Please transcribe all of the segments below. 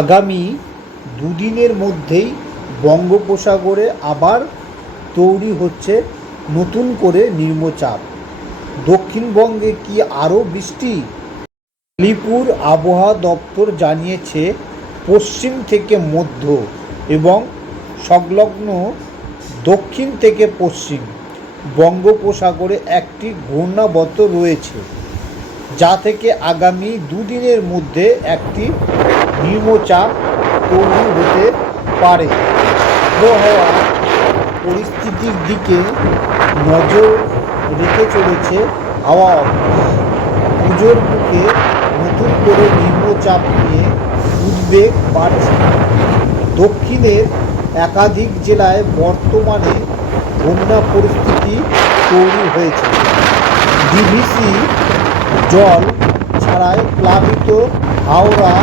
আগামী দুদিনের মধ্যেই বঙ্গোপসাগরে আবার তৈরি হচ্ছে নতুন করে নিম্নচাপ। দক্ষিণবঙ্গে কি আরও বৃষ্টি? আলিপুর আবহাওয়া দপ্তর জানিয়েছে, পশ্চিম থেকে মধ্য এবং সংলগ্ন দক্ষিণ থেকে পশ্চিম বঙ্গোপসাগরে একটি ঘূর্ণাবর্ত রয়েছে, যা থেকে আগামী দুদিনের মধ্যে একটি নিম্নচাপ তৈরি হতে পারে। আবহাওয়া পরিস্থিতির দিকে নজর রেখে চলেছে হাওয়া অফিস। পুজোর মুখে নতুন করে নিম্নচাপ নিয়ে উদ্বেগ বাড়ছে। দক্ষিণের একাধিক জেলায় বর্তমানে বন্যা পরিস্থিতি তৈরি হয়েছে। ডিভিসি জল ছাড়াই প্লাবিত হাওড়া,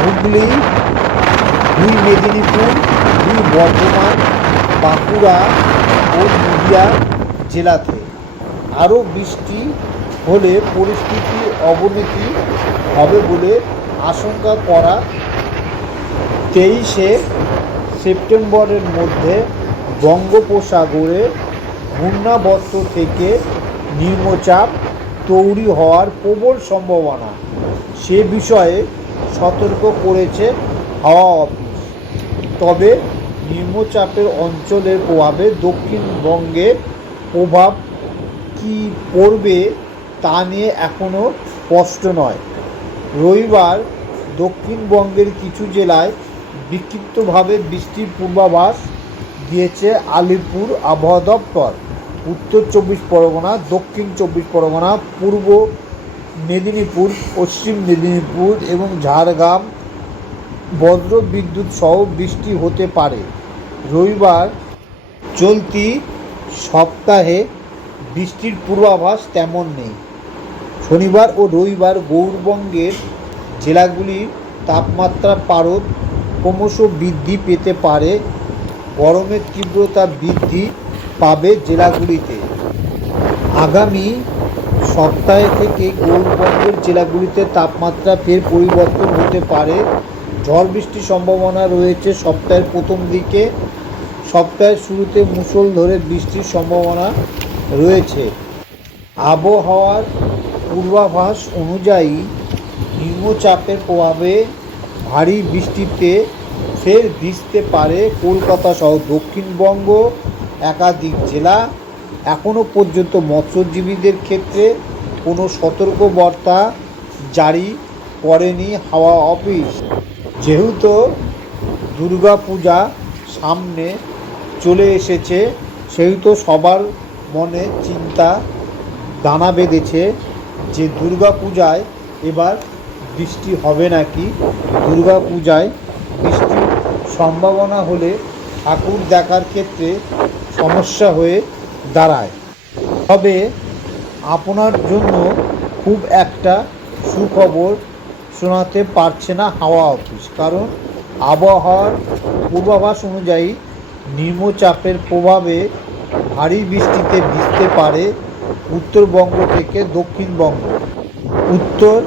হুগলি, দুই মেদিনীপুর, দুই বর্ধমান, বাঁকুড়া ও নদিয়া জেলাতে। আরও বৃষ্টি হলে পরিস্থিতির অবনতি হবে বলে আশঙ্কা করা। 23শে সেপ্টেম্বরের মধ্যে বঙ্গোপসাগরে ঘূর্ণাবর্ত থেকে নিম্নচাপ তৈরি হওয়ার প্রবল সম্ভাবনা, সে বিষয়ে সতর্ক করেছে হাওয়া অফিস। তবে নিম্নচাপের অঞ্চলের প্রভাবে দক্ষিণবঙ্গে প্রভাব কী পড়বে তা নিয়ে এখনও স্পষ্ট নয়। রবিবার দক্ষিণবঙ্গের কিছু জেলায় বিক্ষিপ্তভাবে বৃষ্টির পূর্বাভাস দিয়েছে আলিপুর আবহাওয়া দপ্তর। উত্তর 24 পরগনা, দক্ষিণ 24 পরগনা, পূর্ব মেদিনীপুর, পশ্চিম মেদিনীপুর এবং ঝাড়গ্রাম বজ্র বিদ্যুৎ সহ বৃষ্টি হতে পারে। রবিবার চলতি সপ্তাহে বৃষ্টির পূর্বাভাস তেমন নেই। শনিবার ও রবিবার গৌরবঙ্গের জেলাগুলির তাপমাত্রা পারদ ক্রমশ বৃদ্ধি পেতে পারে। গরমের তীব্রতা বৃদ্ধি পাবে জেলাগুলিতে। আগামী সপ্তাহ থেকে গৌরবঙ্গের জেলাগুলিতে তাপমাত্রা ফের পরিবর্তন হতে পারে। ঝড় বৃষ্টির সম্ভাবনা রয়েছে সপ্তাহের প্রথম দিকে। সপ্তাহের শুরুতে মুষলধারে বৃষ্টির সম্ভাবনা রয়েছে। আবহাওয়ার পূর্বাভাস অনুযায়ী নিম্নচাপের প্রভাবে ভারী বৃষ্টিতে ফের ভিজতে পারে কলকাতা সহ দক্ষিণবঙ্গ একাধিক জেলা। এখনও পর্যন্ত মৎস্যজীবীদের ক্ষেত্রে কোনো সতর্কবার্তা জারি করেনি হাওয়া অফিস। যেহেতু দুর্গাপূজা সামনে চলে এসেছে, সেহেতু সবার মনে চিন্তা দানা বেঁধেছে যে দুর্গাপূজায় এবার বৃষ্টি হবে নাকি। দুর্গাপূজায় বৃষ্টির সম্ভাবনা হলে ঠাকুর দেখার ক্ষেত্রে সমস্যা হয়ে দাঁড়ায়। তবে আপনার জন্য খুব একটা সুখবর শোনাতে পারছে না হাওয়া অফিস, কারণ আবহাওয়ার পূর্বাভাস অনুযায়ী নিম্নচাপের প্রভাবে ভারী বৃষ্টিতে ভিজতে পারে উত্তরবঙ্গ থেকে দক্ষিণবঙ্গ। উত্তর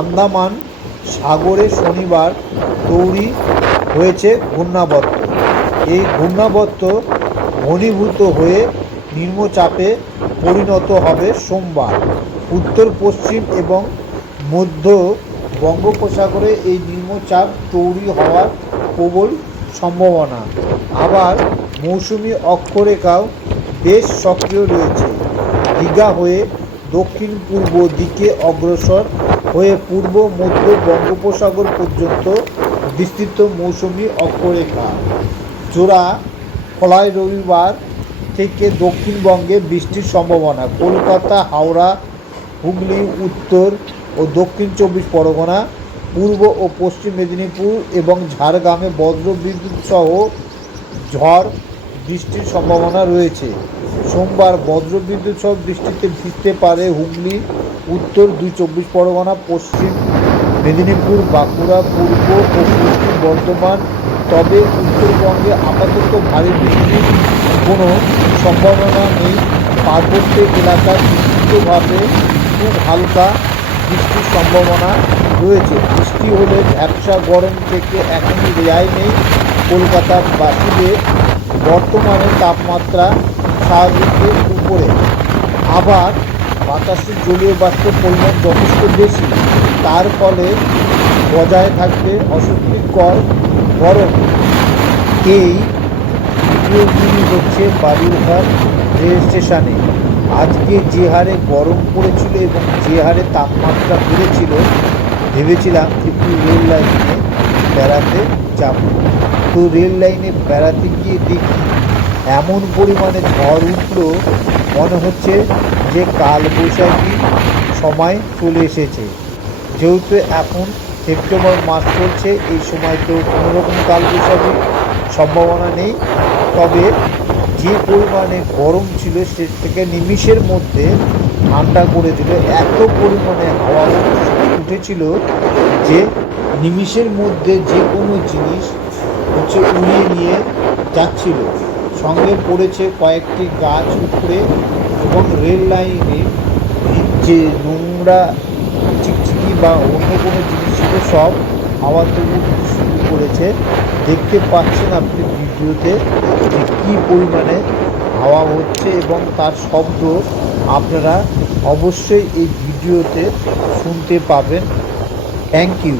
আন্দামান সাগরে শনিবার তৈরি হয়েছে ঘূর্ণাবর্ত। এই ঘূর্ণাবর্ত ঘনীভূত হয়ে নিম্নচাপে পরিণত হবে সোমবার। উত্তর পশ্চিম এবং মধ্য বঙ্গোপসাগরে এই নিম্নচাপ তৈরি হওয়ার প্রবল সম্ভাবনা। আবার মৌসুমি অক্ষরেখাও বেশ সক্রিয় রয়েছে। দীঘা হয়ে দক্ষিণ পূর্ব দিকে অগ্রসর হয়ে পূর্ব মধ্য বঙ্গোপসাগর পর্যন্ত বিস্তৃত মৌসুমি অক্ষরেখা জোড়া ফলায় রবিবার থেকে দক্ষিণবঙ্গে বৃষ্টির সম্ভাবনা। কলকাতা, হাওড়া, হুগলি, উত্তর ও দক্ষিণ 24 পরগনা, পূর্ব ও পশ্চিম মেদিনীপুর এবং ঝাড়গ্রামে বজ্রবিদ্যুৎ সহ ঝড় বৃষ্টির সম্ভাবনা রয়েছে। সোমবার বজ্রবিদ্যুৎ সহ বৃষ্টিতে ভিজতে পারে হুগলি, উত্তর 24 পরগনা, পশ্চিম মেদিনীপুর, বাঁকুড়া, পূর্ব ও পশ্চিম বর্ধমান। তবে উত্তরবঙ্গে আপাতত ভারী বৃষ্টির কোনো সম্ভাবনা নেই। পার্বত্য এলাকায় বিস্তৃতভাবে খুব হালকা বৃষ্টির সম্ভাবনা রয়েছে। বৃষ্টি হলে ঝাপসা গরম থেকে এখনই রেহাই নেই কলকাতাবাসীদের। বর্তমানে তাপমাত্রা স্বাভাবিকের উপরে, আবার বাতাসে জলীয় বাষ্পের পরিমাণ যথেষ্ট বেশি, তার ফলে বজায় থাকবে অস্বস্তিকর গরম। এই ভিডিওগুলি হচ্ছে বালুরঘাট রেল স্টেশনে আজকে যে হারে গরম পড়েছিল এবং যে হারে তাপমাত্রা বেড়েছিল, ভেবেছিলাম একটু রেল লাইনে বেড়াতে যাব। তো রেল লাইনে বেড়াতে গিয়ে দেখি এমন পরিমাণে ঝড় উঠল, মনে হচ্ছে যে কালবৈশাখী সময় চলে এসেছে। যেহেতু এখন সেপ্টেম্বর মাস চলছে, এই সময় তো কোনোরকম কালবৈশাখীর সম্ভাবনা নেই। তবে যে পরিমাণে গরম ছিল সে থেকে নিমিষের মধ্যে ঠান্ডা করে দিল। এত পরিমাণে হাওয়া উঠেছিল যে নিমিষের মধ্যে যে কোনো জিনিস উড়িয়ে নিয়ে যাচ্ছিল। সঙ্গে পড়েছে কয়েকটি গাছ উপড়ে, এবং রেল লাইনে যে নোংরা চিকচিকি বা অন্য কোনো জিনিস ছিল সব হাওয়াতে উঠতে শুরু করেছে। দেখতে পাচ্ছেন আপনি ভিডিওতে যে কী পরিমাণে হাওয়া হচ্ছে, এবং তার শব্দ আপনারা অবশ্যই এই ভিডিওতে শুনতে পাবেন। Thank you.